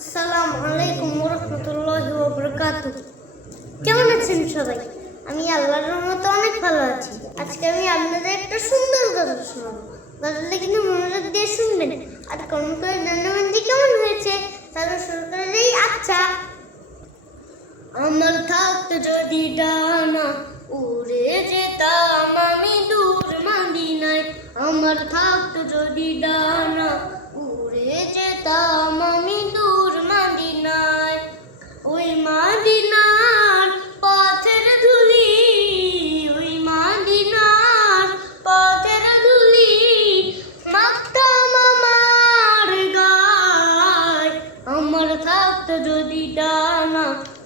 আসসালামু আলাইকুম রহমতুল্লাহ বরকাত কেমন আছেন সবাই? আমি আল্লাহর রহমতে অনেক ভালো আছি। আজকে আমি আপনাদের একটা সুন্দর গজল শোনাবো। গজলটা কিন্তু মনোযোগ দিয়ে শুনবেন। আর কমেন্ট করে জানাবেন যে কেমন হয়েছে। তাহলে শুরু করে দেই। আচ্ছা। আমার থাকতো যদি ডানা, উড়ে যেতাম আমি দূর মাদিনায়। আমার থাকতো যদি ডানা, উড়ে যেতাম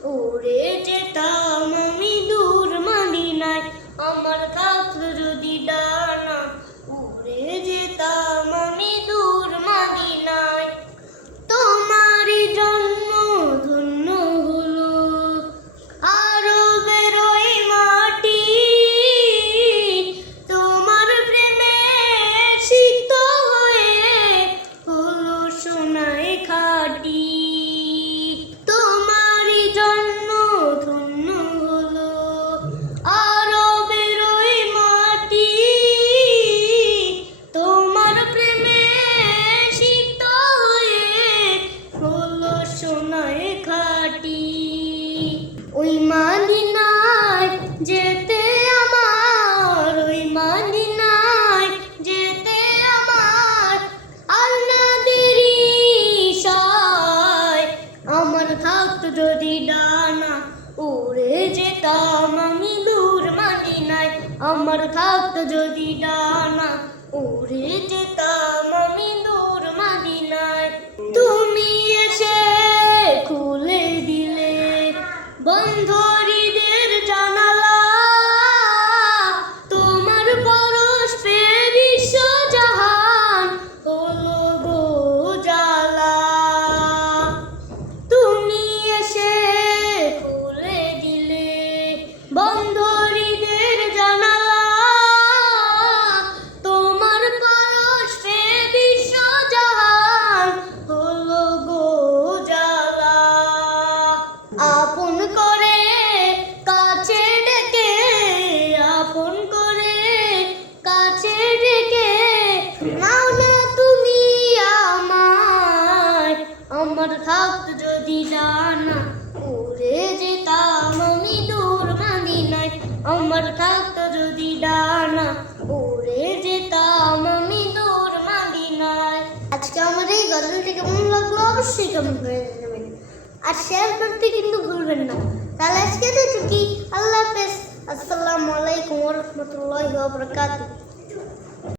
উড়ে যেতাম। যেতে আমার ওই মাদিনায় যেতে আমার আর না দেরি আমার থাকতো যদি ডানা, উড়ে যেতাম আমি দূর মাদিনায় আমার থাকতো যদি ডানা, উড়ে যেতাম আমি দূর মাদিনায় তুমি এসে খুলে দিলে, বন্ধ আমার থাকতো যদি ডানা উড়ে যেতাম আমি দূর মাদিনায়। আজকে আমার এই গজলটি কেমন লাগল অবশ্যই কেমন করে জানাবেন আর শেয়ার করতে কিন্তু ভুলবেন না। তাহলে আজকে তো কি আল্লাহ হাফেজ। আসসালামু আলাইকুম ওয়া রাহমাতুল্লাহি